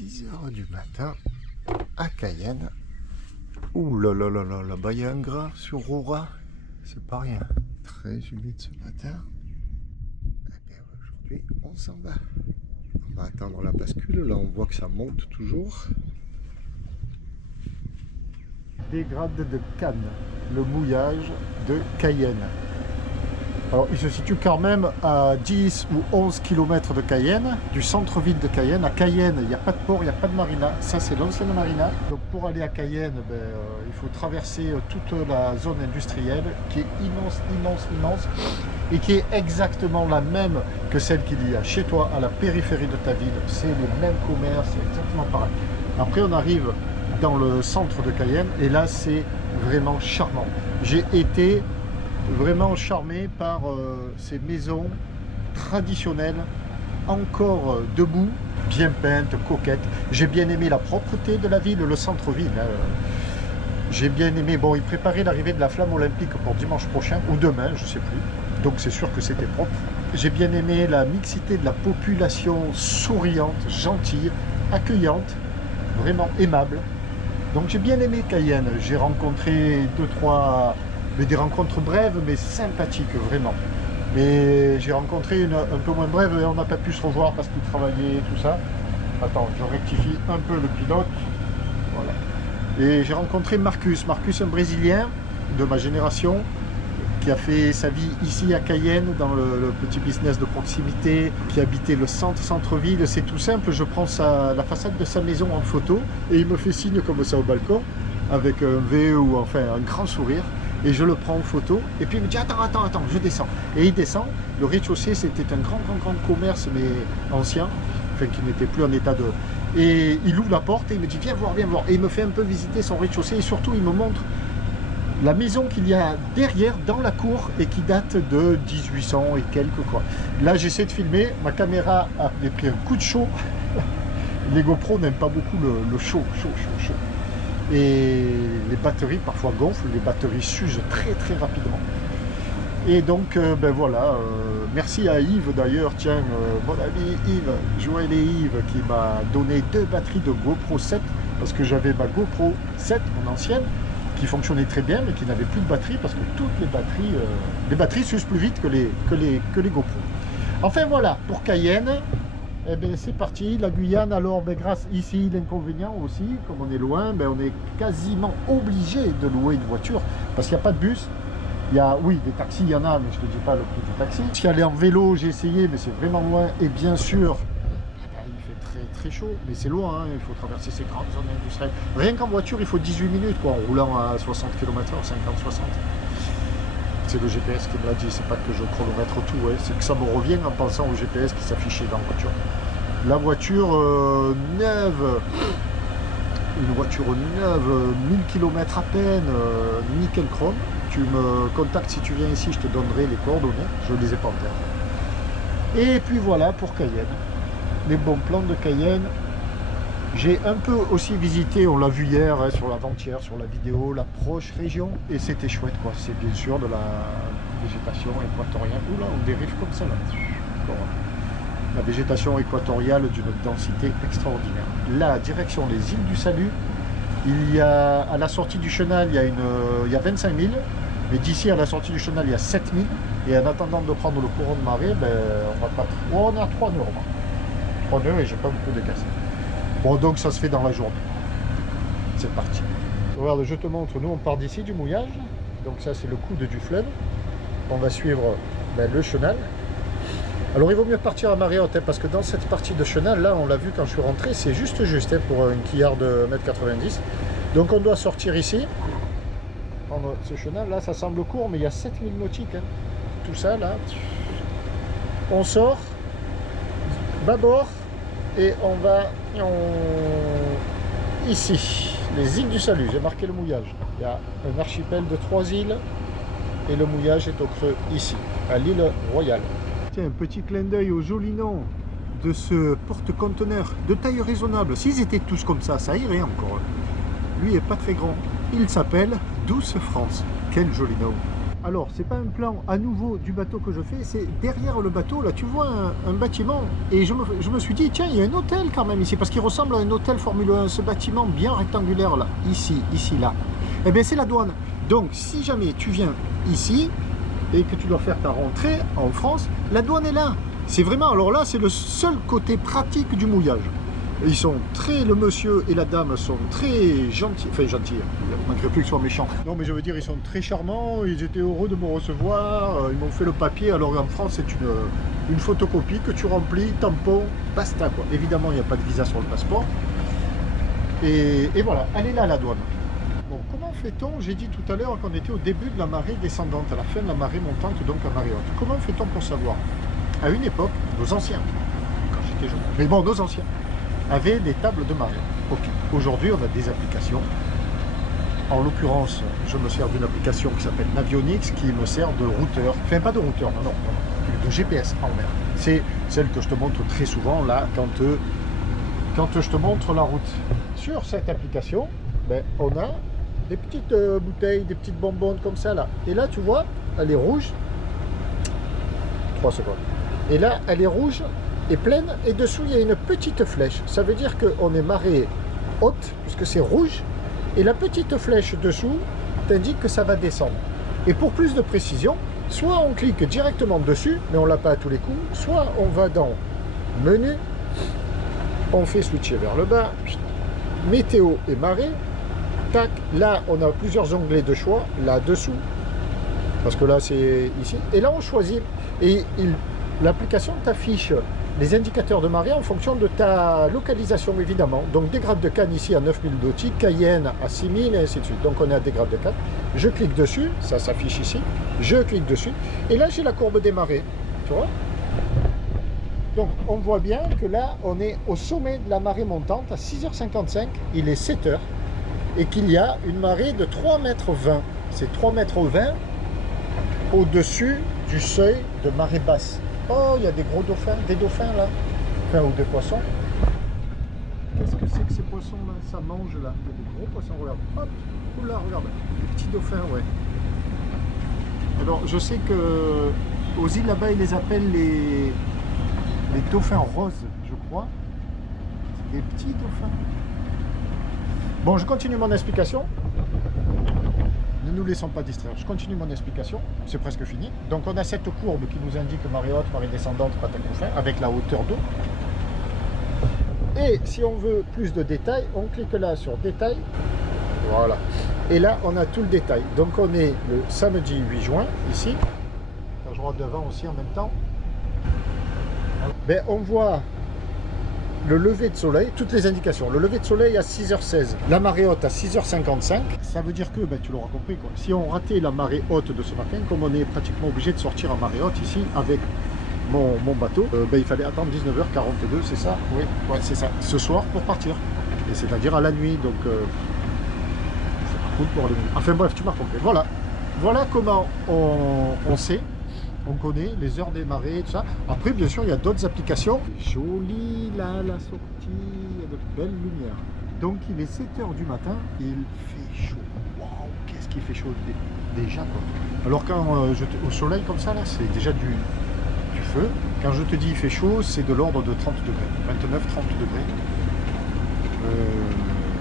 6 h du matin à Cayenne. Ouh là là là là, là-bas il y a un grain sur Aura, c'est pas rien. Très humide ce matin. Et bien aujourd'hui on s'en va. On va attendre la bascule, là on voit que ça monte toujours. Des grades de Cannes, le mouillage de Cayenne. Alors, il se situe quand même à 10 ou 11 km de Cayenne, du centre-ville de Cayenne. À Cayenne, il n'y a pas de port, il n'y a pas de marina. Ça, c'est l'ancienne marina. Donc, pour aller à Cayenne, il faut traverser toute la zone industrielle qui est immense, immense, immense et qui est exactement la même que celle qu'il y a chez toi, à la périphérie de ta ville. C'est les mêmes commerces, c'est exactement pareil. Après, on arrive dans le centre de Cayenne et là, c'est vraiment charmant. J'ai été vraiment charmé par ces maisons traditionnelles encore debout, bien peintes, coquettes. J'ai bien aimé la propreté de la ville, le centre-ville. J'ai bien aimé, bon, ils préparaient l'arrivée de la flamme olympique pour dimanche prochain ou demain, je sais plus, donc c'est sûr que c'était propre. J'ai bien aimé la mixité de la population souriante, gentille, accueillante, vraiment aimable. Donc j'ai bien aimé Cayenne. J'ai rencontré des rencontres brèves mais sympathiques vraiment. Mais j'ai rencontré un peu moins brève et on n'a pas pu se revoir parce qu'il travaillait et tout ça. Attends, je rectifie un peu le pilote. Voilà. Et j'ai rencontré Marcus, un Brésilien de ma génération qui a fait sa vie ici à Cayenne dans le petit business de proximité, qui habitait le centre-ville. C'est tout simple, je prends la façade de sa maison en photo et il me fait signe comme ça au balcon avec un V ou enfin un grand sourire. Et je le prends en photo, et puis il me dit attends, je descends. Et il descend, le rez-de-chaussée c'était un grand commerce, mais ancien, enfin qui n'était plus en état de... Et il ouvre la porte et il me dit viens voir. Et il me fait un peu visiter son rez-de-chaussée, et surtout il me montre la maison qu'il y a derrière, dans la cour, et qui date de 1800 et quelques quoi. Là j'essaie de filmer, ma caméra avait pris un coup de chaud. Les GoPro n'aiment pas beaucoup le chaud. Et les batteries parfois gonflent, les batteries s'usent très rapidement. Et donc voilà, merci à Yves d'ailleurs, tiens, mon ami Yves, Joël et Yves, qui m'a donné 2 batteries de GoPro 7, parce que j'avais ma GoPro 7, mon ancienne, qui fonctionnait très bien, mais qui n'avait plus de batterie, parce que toutes les batteries s'usent plus vite que les GoPro. Enfin voilà, pour Cayenne, eh bien c'est parti, la Guyane. Alors grâce ici, l'inconvénient aussi, comme on est loin, on est quasiment obligé de louer une voiture parce qu'il n'y a pas de bus. Il y a, oui, des taxis, il y en a, mais je ne te dis pas le prix du taxi. Si aller en vélo, j'ai essayé, mais c'est vraiment loin. Et bien sûr, il fait très chaud, mais c'est loin, hein, il faut traverser ces grandes zones industrielles. Rien qu'en voiture, il faut 18 minutes, quoi, en roulant à 60 km/h, 50-60. C'est le GPS qui me l'a dit, c'est pas que je chronomètre tout, ouais, c'est que ça me revient en pensant au GPS qui s'affichait dans la voiture. La voiture neuve, une voiture neuve, 1000 km à peine, nickel chrome. Tu me contactes si tu viens ici, je te donnerai les coordonnées, je les ai pas en tête. Et puis voilà pour Cayenne, les bons plans de Cayenne. J'ai un peu aussi visité, on l'a vu hier, hein, sur l'avant-hier, sur la vidéo, la proche région, et c'était chouette quoi. C'est bien sûr de la végétation équatoriale. Oula, on dérive comme ça là. La végétation équatoriale d'une densité extraordinaire. Là, direction les îles du Salut, il y a à la sortie du chenal, il y a 25 000, mais d'ici à la sortie du chenal, il y a 7 000. Et en attendant de prendre le courant de marée, on est à 3 nœuds. 3 nœuds et j'ai pas beaucoup de casse. Bon, donc ça se fait dans la journée. C'est parti. Regarde, je te montre, nous on part d'ici du mouillage. Donc ça c'est le coude du fleuve. On va suivre le chenal. Alors il vaut mieux partir à marée haute, hein, parce que dans cette partie de chenal, là on l'a vu quand je suis rentré, c'est juste hein, pour une quillarde de 1,90 m. Donc on doit sortir ici. Prendre ce chenal, là ça semble court, mais il y a 7000 nautiques. Hein. Tout ça là. On sort, bâbord. Et on va ici, les îles du Salut, j'ai marqué le mouillage. Il y a un archipel de 3 îles et le mouillage est au creux ici, à l'île Royale. Tiens, un petit clin d'œil au joli nom de ce porte-conteneur de taille raisonnable. S'ils étaient tous comme ça irait encore. Lui est pas très grand. Il s'appelle Douce France. Quel joli nom. Alors, c'est pas un plan à nouveau du bateau que je fais, c'est derrière le bateau, là tu vois un bâtiment, et je me suis dit, tiens, il y a un hôtel quand même ici, parce qu'il ressemble à un hôtel Formule 1, ce bâtiment bien rectangulaire là, ici, là. Eh bien c'est la douane. Donc si jamais tu viens ici, et que tu dois faire ta rentrée en France, la douane est là. C'est vraiment, alors là, c'est le seul côté pratique du mouillage. Ils sont très, le monsieur et la dame sont très gentils, enfin gentils, il manquerait plus qu'ils soient méchants. Non mais je veux dire, ils sont très charmants, ils étaient heureux de me recevoir, ils m'ont fait le papier, alors en France c'est une photocopie que tu remplis, tampon, basta quoi. Évidemment il n'y a pas de visa sur le passeport. Et voilà, elle est là la douane. Bon, comment fait-on? J'ai dit tout à l'heure qu'on était au début de la marée descendante, à la fin de la marée montante, donc à marée haute. Comment fait-on pour savoir? À une époque, nos anciens, quand j'étais jeune, mais bon, nos anciens, avaient des tables de marée. Ok. Aujourd'hui, on a des applications. En l'occurrence, je me sers d'une application qui s'appelle Navionics, qui me sert de routeur. Enfin, pas de routeur, non, de GPS en mer. C'est celle que je te montre très souvent, là, quand je te montre la route. Sur cette application, ben, on a des petites bouteilles, des petites bonbonnes comme ça, là. Et là, tu vois, elle est rouge. 3 secondes. Et là, elle est rouge est pleine, et dessous il y a une petite flèche. Ça veut dire qu'on est marée haute, puisque c'est rouge, et la petite flèche dessous t'indique que ça va descendre. Et pour plus de précision, soit on clique directement dessus, mais on l'a pas à tous les coups, soit on va dans menu, on fait switcher vers le bas, météo et marée, tac, là on a plusieurs onglets de choix, là-dessous, parce que là c'est ici, et là on choisit, et l'application t'affiche les indicateurs de marée en fonction de ta localisation évidemment. Donc des grades de Cannes ici à 9000 nautiques, Cayenne à 6000 et ainsi de suite. Donc on est à des grades de Cannes. Je clique dessus, ça s'affiche ici. Je clique dessus et là j'ai la courbe des marées. Tu vois? Donc on voit bien que là on est au sommet de la marée montante à 6h55. Il est 7h et qu'il y a une marée de 3,20 m. C'est 3,20 m au-dessus du seuil de marée basse. Oh, il y a des gros dauphins, des dauphins là, enfin, ou des poissons. Qu'est-ce que c'est que ces poissons là? Ça mange là, il y a des gros poissons, regarde. Hop, oula, regarde, des petits dauphins, ouais. Alors, je sais que aux îles là-bas, ils les appellent les dauphins roses, je crois. Des petits dauphins. Bon, je continue mon explication. Ne nous laissons pas distraire. Je continue mon explication. C'est presque fini. Donc on a cette courbe qui nous indique marée haute, marée descendante, patacoufin, avec la hauteur d'eau. Et si on veut plus de détails, on clique là sur détail. Voilà. Et là, on a tout le détail. Donc on est le samedi 8 juin, ici. Je regarde devant aussi en même temps. Ben, on voit le lever de soleil, toutes les indications. Le lever de soleil à 6h16, la marée haute à 6h55. Ça veut dire que, ben, tu l'auras compris, quoi. Si on ratait la marée haute de ce matin, comme on est pratiquement obligé de sortir en marée haute ici avec mon bateau, ben, il fallait attendre 19h42, c'est ça? Oui, ouais, c'est ça. Ce soir pour partir. Et c'est-à-dire à la nuit, donc c'est pas cool pour les nuits. Enfin bref, tu m'as compris. Voilà. Voilà comment on sait. On connaît les heures des marées, tout ça. Après, bien sûr, il y a d'autres applications. C'est joli, là, la sortie, il y a de belles lumières. Donc, il est 7h du matin, il fait chaud. Waouh, qu'est-ce qu'il fait chaud déjà, quoi. Alors, quand au soleil, comme ça, là, c'est déjà du feu. Quand je te dis il fait chaud, c'est de l'ordre de 30 degrés. 29-30 degrés.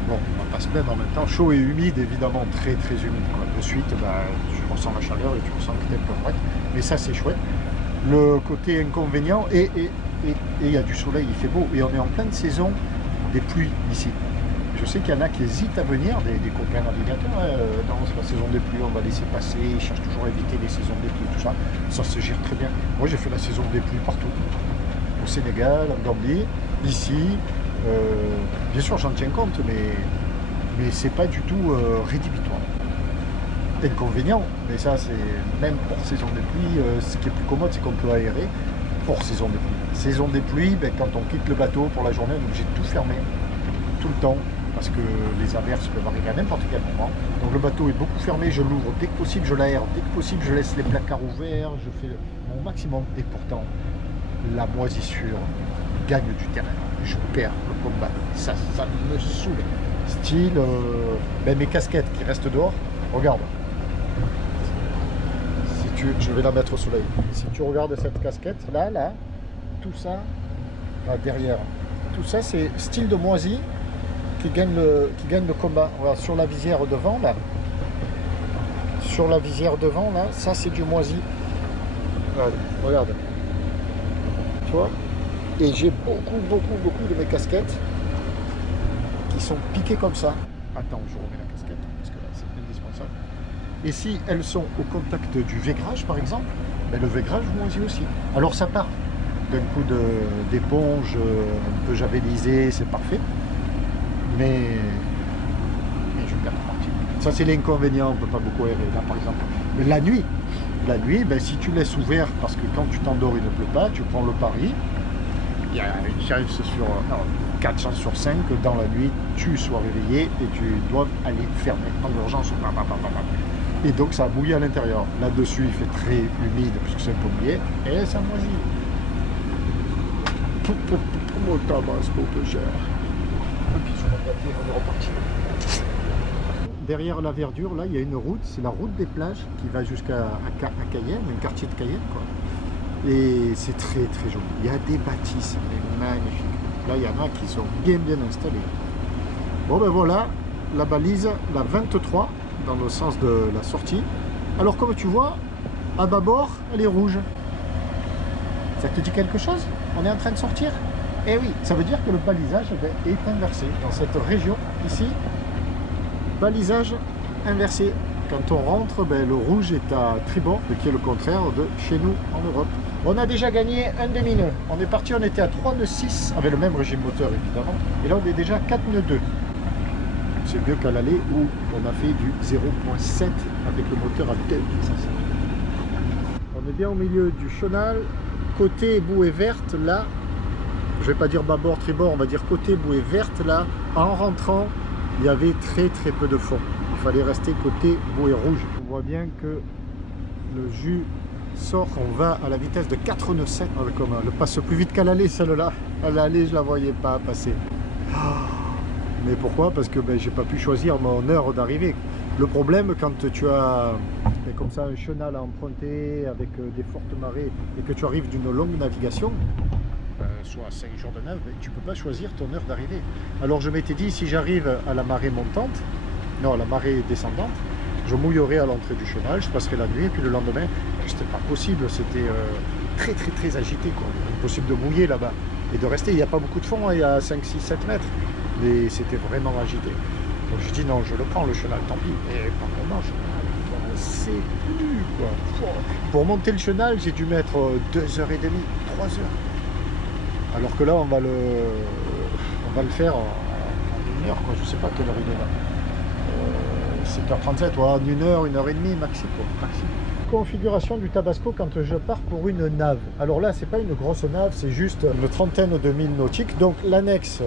Bon, on va pas se plaindre en même temps. Chaud et humide, évidemment, très très humide, quoi. De suite, bah, tu ressens la chaleur et tu ressens que t'es un peu frais. Mais ça, c'est chouette. Le côté inconvénient, et il y a du soleil, il fait beau. Et on est en pleine saison des pluies ici. Je sais qu'il y en a qui hésitent à venir, des copains navigateurs. Non, c'est la saison des pluies, on va laisser passer. Ils cherchent toujours à éviter les saisons des pluies, tout ça. Ça se gère très bien. Moi, j'ai fait la saison des pluies partout. Au Sénégal, en Gambie, ici. Bien sûr, j'en tiens compte, mais c'est pas du tout rédhibitoire. Inconvénient, mais ça, c'est même pour saison des pluies, ce qui est plus commode, c'est qu'on peut aérer pour saison des pluies. Saison des pluies, ben, quand on quitte le bateau pour la journée, on est obligé de tout fermer, tout le temps, parce que les averses peuvent arriver à n'importe quel moment. Donc le bateau est beaucoup fermé, je l'ouvre dès que possible, je l'aère, dès que possible, je laisse les placards ouverts, je fais mon maximum, et pourtant, la moisissure gagne du terrain. Je perds le combat, ça me saoule. Style, ben, mes casquettes qui restent dehors, regarde. je vais la mettre au soleil. Si tu regardes cette casquette, là, tout ça, là, derrière, tout ça, c'est style de moisi qui gagne le combat. Voilà, sur la visière devant, là, ça, c'est du moisi. Voilà, regarde. Tu vois? Et j'ai beaucoup de mes casquettes qui sont piquées comme ça. Attends, je remets la casquette, parce que là, c'est indispensable. Et si elles sont au contact du vaigrage, par exemple, ben, le vaigrage moisit aussi. Alors ça part d'un coup d'éponge, un peu javelisé, c'est parfait. Mais je perds la partie. Ça, c'est l'inconvénient, on ne peut pas beaucoup aérer, là, par exemple. Mais la nuit, ben, si tu laisses ouvert, parce que quand tu t'endors, il ne pleut pas, tu prends le pari, il y a une chance sur 4 chances sur 5 que dans la nuit, tu sois réveillé et tu dois aller fermer en urgence. Et donc ça a bouillé à l'intérieur. Là-dessus, il fait très humide puisque c'est un peu mouillé et ça moisit. Mon tabasco peu cher. Et puis sur la voiture, on est reparti. Derrière la verdure, là, il y a une route, c'est la route des plages qui va jusqu'à Cayenne, un quartier de Cayenne, quoi. Et c'est très joli. Il y a des bâtisses, mais magnifiques. Là, il y en a qui sont bien installées. Bon, ben voilà, la balise, la 23, dans le sens de la sortie. Alors, comme tu vois, à bâbord, elle est rouge. Ça te dit quelque chose? On est en train de sortir? Eh oui, ça veut dire que le balisage est inversé. Dans cette région, ici, balisage inversé. Quand on rentre, ben, le rouge est à tribord, ce qui est le contraire de chez nous en Europe. On a déjà gagné un demi-nœud. On est parti, on était à 3 nœuds 6, avec le même régime moteur évidemment. Et là, on est déjà 4 nœuds 2. C'est mieux qu'à l'aller où on a fait du 0.7 avec le moteur à 2 puissance. On est bien au milieu du chenal. Côté bouée verte, là, je vais pas dire bâbord, tribord, on va dire côté bouée verte, là, en rentrant, il y avait très peu de fond. Il fallait rester côté bouée rouge. On voit bien que le jus sort. On va à la vitesse de 4 nœuds 7. Elle passe plus vite qu'à l'aller, celle-là. À l'aller, je la voyais pas passer. Mais pourquoi? Parce que ben, j'ai pas pu choisir mon heure d'arrivée. Le problème, quand tu as comme ça un chenal à emprunter avec des fortes marées et que tu arrives d'une longue navigation, soit 5 jours de nave, tu peux pas choisir ton heure d'arrivée. Alors je m'étais dit, si j'arrive à la marée montante, non, à la marée descendante, je mouillerai à l'entrée du chenal, je passerai la nuit, et puis le lendemain, c'était pas possible, c'était très agité, quoi. Impossible de mouiller là-bas et de rester. Il n'y a pas beaucoup de fond, hein, il y a 5, 6, 7 mètres, mais c'était vraiment agité. Donc je dis non, je le prends le chenal, tant pis. Et par contre, c'est plus, quoi. Pour monter le chenal, j'ai dû mettre 2h30, 3h. Alors que là, on va le faire en 1 heure, quoi. Je sais pas quelle heure il est là. 7h37, ouais, en 1 heure, 1h30 maxi, quoi. Maxi. Configuration du Tabasco quand je pars pour une nave. Alors là, c'est pas une grosse nave, c'est juste une trentaine de milles nautiques. Donc l'annexe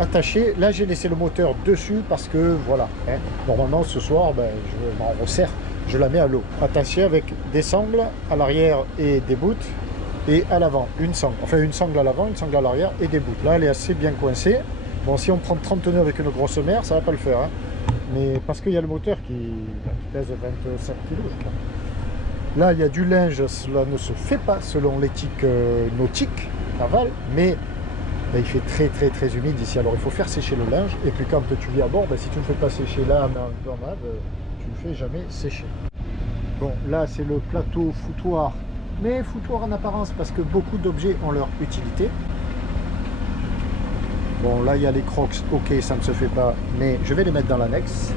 attachée. Là, j'ai laissé le moteur dessus parce que voilà. Hein, normalement, ce soir, ben, je m'en resserre. Je la mets à l'eau. Attachée avec des sangles à l'arrière et des bouts. Et à l'avant, une sangle. Enfin, une sangle à l'avant, une sangle à l'arrière et des bouts. Là, elle est assez bien coincée. Bon, si on prend 30 nœuds avec une grosse mer, ça va pas le faire. Hein. Mais parce qu'il y a le moteur qui pèse 27 kg. Là, il y a du linge, cela ne se fait pas selon l'éthique nautique, navale, mais ben, il fait très humide ici. Alors, il faut faire sécher le linge. Et puis, quand tu vis à bord, ben, si tu ne fais pas sécher là, dans nave, tu ne fais jamais sécher. Bon, là, c'est le plateau foutoir. Mais foutoir en apparence, parce que beaucoup d'objets ont leur utilité. Bon, là, il y a les crocs. Ok, ça ne se fait pas, mais je vais les mettre dans l'annexe.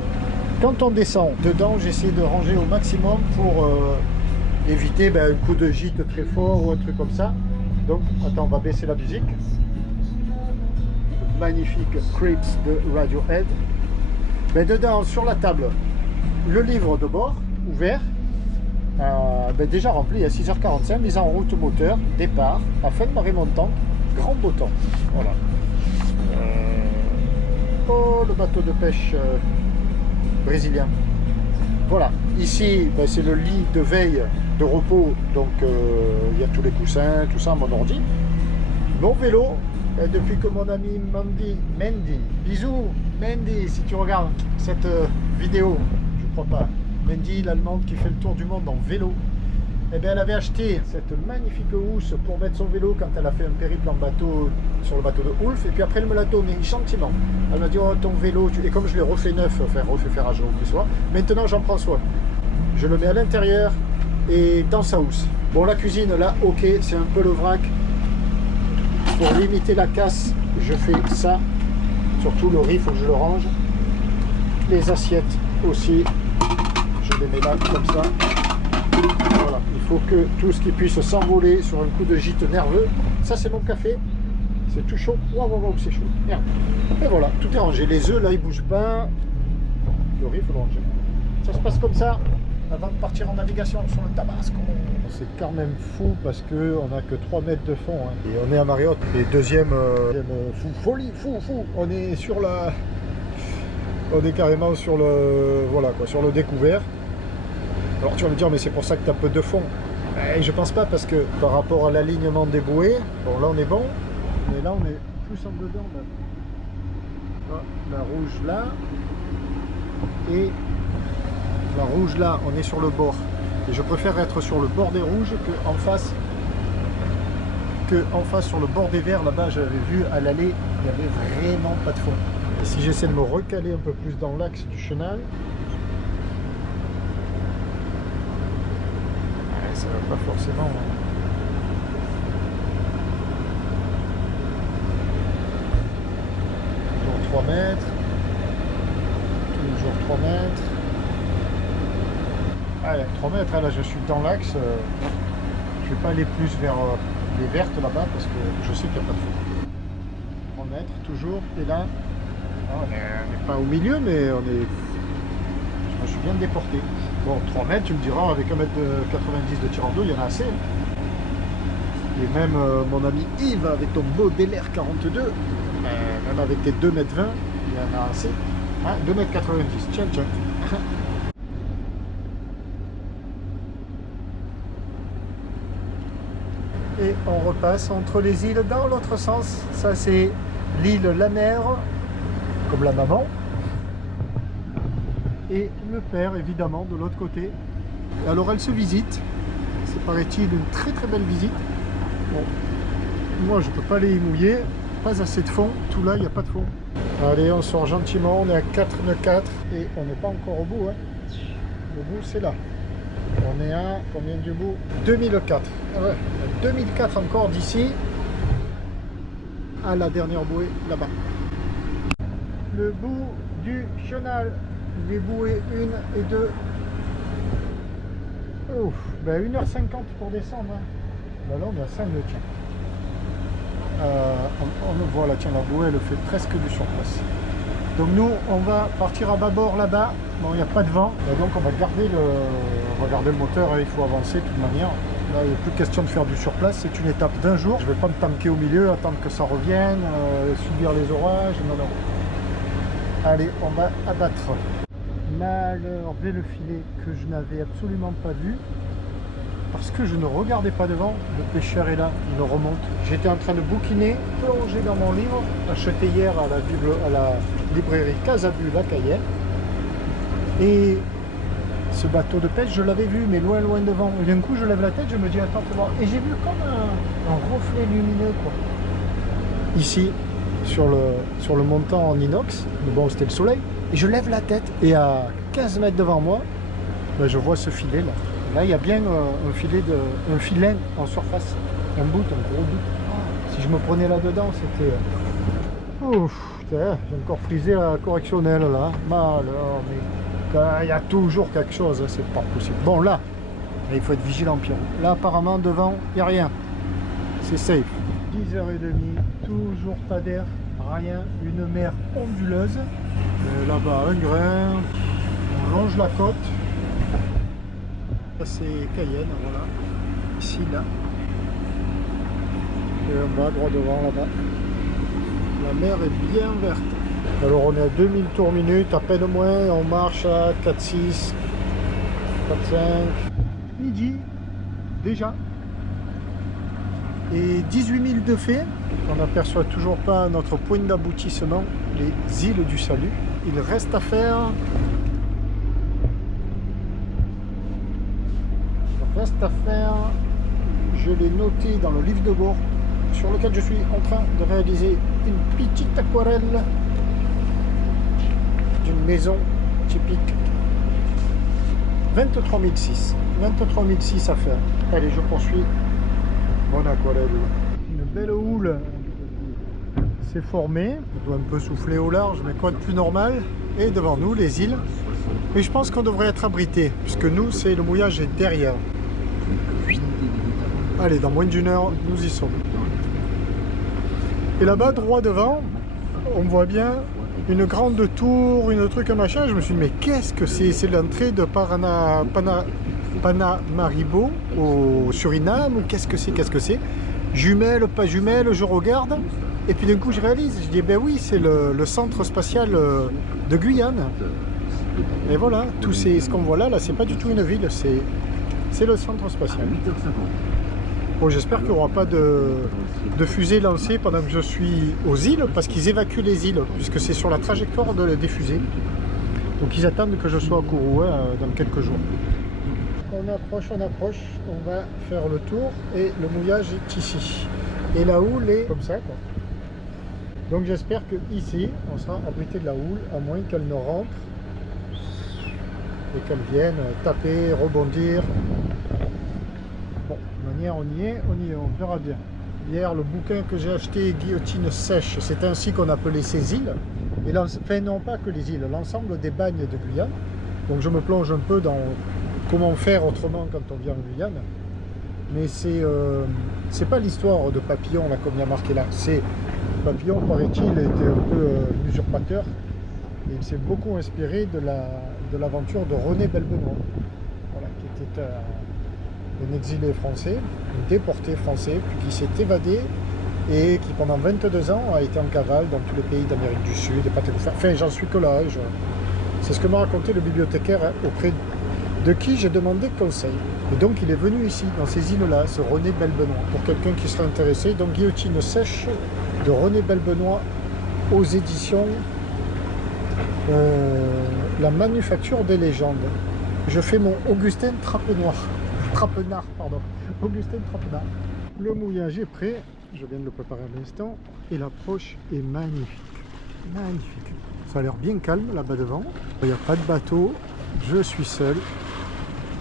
Quand on descend dedans, j'essaie de ranger au maximum pour éviter un coup de gîte très fort ou un truc comme ça. Donc, attends, on va baisser la musique. Magnifique Creeps de Radiohead. Dedans, sur la table, le livre de bord, ouvert. Déjà rempli à 6h45, mise en route moteur, départ, à fin de marée montante, grand beau temps. Voilà. Oh, le bateau de pêche brésilien. Voilà. Ici, c'est le lit de veille, de repos, donc il y a tous les coussins, tout ça, mon ordi. Mon vélo, depuis que mon ami Mandy, bisous Mandy, si tu regardes cette vidéo, je crois pas. Mandy, l'allemande qui fait le tour du monde en vélo. Eh bien, elle avait acheté cette magnifique housse pour mettre son vélo quand elle a fait un périple en bateau sur le bateau de Ulf. Et puis après, elle me l'a donné gentiment. Elle m'a dit, oh, ton vélo, et comme je l'ai refait neuf, enfin refait faire à jour plus soin, maintenant j'en prends soin. Je le mets à l'intérieur et dans sa housse. Bon, la cuisine, là, ok, c'est un peu le vrac. Pour limiter la casse, je fais ça. Surtout le riz, il faut que je le range. Les assiettes aussi, je les mets là, comme ça. Voilà, il faut que tout ce qui puisse s'envoler sur un coup de gîte nerveux. Ça, c'est mon café. C'est tout chaud. Waouh, waouh, c'est chaud. Merde. Et voilà, tout est rangé. Les œufs, là, ils bougent pas. Le riz, il faut le ranger. Ça se passe comme ça avant de partir en navigation sur le Tabasco. C'est quand même fou parce qu'on n'a que 3 mètres de fond. Hein. Et on est à marée haute. Et deuxième folie, fou. On est sur la... On est carrément sur le... Voilà quoi, sur le découvert. Alors tu vas me dire, mais c'est pour ça que tu as peu de fond. Et je pense pas parce que par rapport à l'alignement des bouées, bon là on est bon, mais là on est plus en dedans. Là. La rouge là, et la rouge là, on est sur le bord. Et je préfère être sur le bord des rouges qu'en face. Sur le bord des verts, là-bas j'avais vu à l'allée, il n'y avait vraiment pas de fond. Et si j'essaie de me recaler un peu plus dans l'axe du chenal, ça va pas forcément. Toujours 3 mètres. Toujours 3 mètres. Ah, il y a 3 mètres, là je suis dans l'axe. Je vais pas aller plus vers les vertes là-bas parce que je sais qu'il n'y a pas de fond. 3 mètres toujours. Et là, on n'est pas au milieu, mais on est. Je me suis bien déporté. Bon, 3 mètres, tu me diras, avec 1,90 m de tirant d'eau, il y en a assez. Et même mon ami Yves, avec ton beau Deler 42, même avec tes 2,20 m, il y en a assez. Hein, 2,90 m, tiens. Et on repasse entre les îles dans l'autre sens. Ça, c'est l'île La Mer, comme la maman. Et le père évidemment de l'autre côté. Alors elle se visite, c'est paraît-il une très belle visite. Bon, moi je peux pas aller y mouiller, pas assez de fond, tout là il n'y a pas de fond. Allez, on sort gentiment, on est à 4 nœuds 4 et on n'est pas encore au bout. Hein. Le bout c'est là. On est à combien du bout? 2004. Ah ouais, 2004 encore d'ici à la dernière bouée là-bas. Le bout du chenal. Les bouées 1 et 2. Ouf, ben 1h50 pour descendre. Hein. Ben là on est à 5 nœuds, tiens. On le voit là, tiens, la bouée elle fait presque du surplace. Donc nous on va partir à bâbord là-bas. Bon, il n'y a pas de vent. Et donc on va garder le moteur, hein. Il faut avancer de toute manière. Là il n'y a plus question de faire du surplace, c'est une étape d'un jour. Je ne vais pas me tanker au milieu, attendre que ça revienne, subir les orages. Non. Allez, on va abattre. Malheur vers le filet que je n'avais absolument pas vu parce que je ne regardais pas devant. Le pêcheur est là, il remonte. J'étais en train de bouquiner, plonger dans mon livre acheté hier à la librairie Casabu la Cayenne, et ce bateau de pêche je l'avais vu mais loin devant, et d'un coup je lève la tête, je me dis attends, voir, et j'ai vu comme un reflet lumineux quoi. Ici sur le montant en inox, mais bon c'était le soleil. Et je lève la tête et à 15 mètres devant moi, ben, je vois ce filet là. Là il y a bien un filet en surface, un gros bout. Si je me prenais là-dedans, c'était... Ouf, j'ai encore frisé la correctionnelle là. Malheur, mais il y a toujours quelque chose, c'est pas possible. Bon là, il faut être vigilant Pierrot. Là apparemment devant, il n'y a rien. C'est safe. 10h30, toujours pas d'air. Rien, une mer onduleuse. Là-bas un grain, on longe la côte. Ça c'est Cayenne, voilà. Ici, là. Et on va droit devant là-bas. La mer est bien verte. Alors on est à 2000 tours minute, à peine moins, on marche à 4,6, 4,5. Midi, déjà. Et 18 000 de fait, on n'aperçoit toujours pas notre point d'aboutissement, les îles du Salut. Il reste à faire reste à faire, je l'ai noté dans le livre de bord sur lequel je suis en train de réaliser une petite aquarelle d'une maison typique. 23 006. 23 006 à faire. Allez, je poursuis mon aquarelle. Une belle houle s'est formée. On doit un peu souffler au large, mais quoi de plus normal? Et devant nous, les îles. Mais je pense qu'on devrait être abrité, puisque nous, c'est le mouillage est derrière. Allez, dans moins d'une heure, nous y sommes. Et là-bas, droit devant, on voit bien une grande tour, une truc, un machin. Je me suis dit, mais qu'est-ce que c'est? C'est l'entrée de Paramaribo au Suriname, ou qu'est-ce que c'est? Qu'est-ce que c'est? Jumelle, pas jumelle, je regarde. Et puis d'un coup, je réalise, je dis, ben oui, c'est le centre spatial de Guyane. Et voilà, tout ce qu'on voit là, c'est pas du tout une ville, c'est le centre spatial. Bon, j'espère qu'il n'y aura pas de fusée lancée pendant que je suis aux îles, parce qu'ils évacuent les îles, puisque c'est sur la trajectoire des fusées. Donc ils attendent que je sois à Kouroué dans quelques jours. On approche, on va faire le tour, et le mouillage est ici. Et la houle est comme ça, quoi. Donc j'espère qu'ici, on sera abrité de la houle, à moins qu'elle ne rentre, et qu'elle vienne taper, rebondir. Bon, de manière, on y est, on verra bien. Hier, le bouquin que j'ai acheté, Guillotine sèche, c'est ainsi qu'on appelait ces îles. Et enfin, non pas que les îles, l'ensemble des bagnes de Guyane. Donc je me plonge un peu dans comment faire autrement quand on vient en Guyane. Mais c'est pas l'histoire de Papillon là, comme il y a marqué là. Papillon, paraît-il, était un peu usurpateur. Et il s'est beaucoup inspiré de l'aventure de René Belbenoît, voilà, qui était un exilé français, un déporté français, puis qui s'est évadé et qui pendant 22 ans a été en cavale dans tous les pays d'Amérique du Sud. Et pas tout faire. Enfin, j'en suis que là. C'est ce que m'a raconté le bibliothécaire auprès de qui j'ai demandé conseil. Et donc il est venu ici, dans ces îles-là, ce René Belbenoît, pour quelqu'un qui serait intéressé. Donc Guillotine sèche de René Belbenoît aux éditions La Manufacture des légendes. Je fais mon Augustin Trapenard, pardon. Augustin Trapenard. Le mouillage est prêt, je viens de le préparer à l'instant, et l'approche est magnifique. Magnifique. Ça a l'air bien calme là-bas devant. Il n'y a pas de bateau, je suis seul.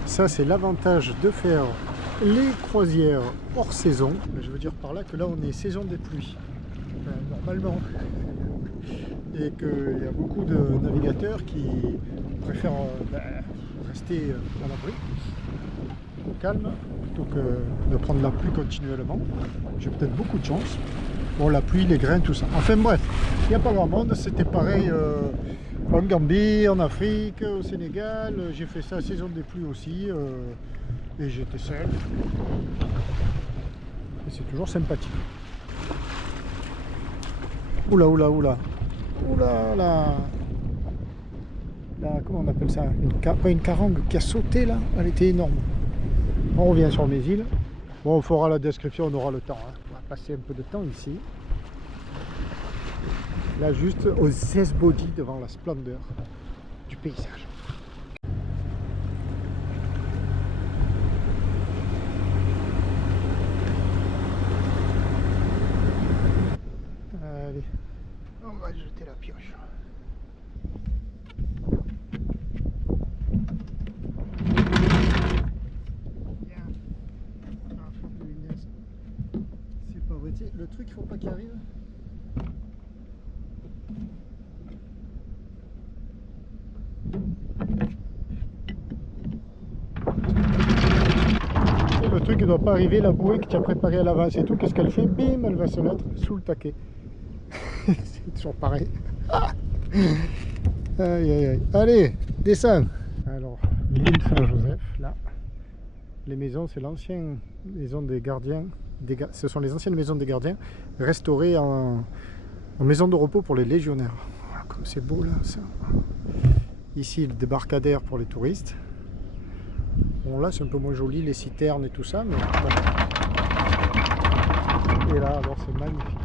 Ça, c'est l'avantage de faire les croisières hors saison. Je veux dire par là que là, on est saison des pluies. Enfin, normalement. Et qu'il y a beaucoup de navigateurs qui préfèrent rester à l'abri, au calme, plutôt que de prendre la pluie continuellement. J'ai peut-être beaucoup de chance. Bon, la pluie, les grains, tout ça. Enfin bref, il n'y a pas grand monde. C'était pareil en Gambie, en Afrique, au Sénégal. J'ai fait ça à saison des pluies aussi. Et j'étais seul. Et c'est toujours sympathique. Oula, oula, oula. Oula là, comment on appelle ça, une carangue qui a sauté là, elle était énorme. On revient sur mes îles. Bon, on fera la description, on aura le temps, hein. On va passer un peu de temps ici. Là juste aux esbaudis devant la splendeur du paysage. Allez, on va jeter la pioche. C'est pas vrai, le truc il faut pas qu'il arrive. Le truc ne doit pas arriver, la bouée que tu as préparée à l'avance et tout, qu'est-ce qu'elle fait? Bim, elle va se mettre sous le taquet. C'est toujours pareil. Aïe aïe aïe. Allez, descends. Alors, l'île Saint-Joseph, là. Les maisons, c'est l'ancienne maison des gardiens. Ce sont les anciennes maisons des gardiens restaurées en maison de repos pour les légionnaires. Voilà, comme c'est beau là, ça. Ici, le débarcadère pour les touristes. Bon, là, c'est un peu moins joli, les citernes et tout ça, mais bon. Et là, alors, c'est magnifique.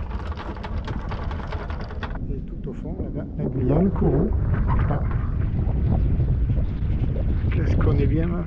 Et tout au fond, là-bas, la Guyane, Kourou. Ah. Qu'est-ce qu'on est bien là?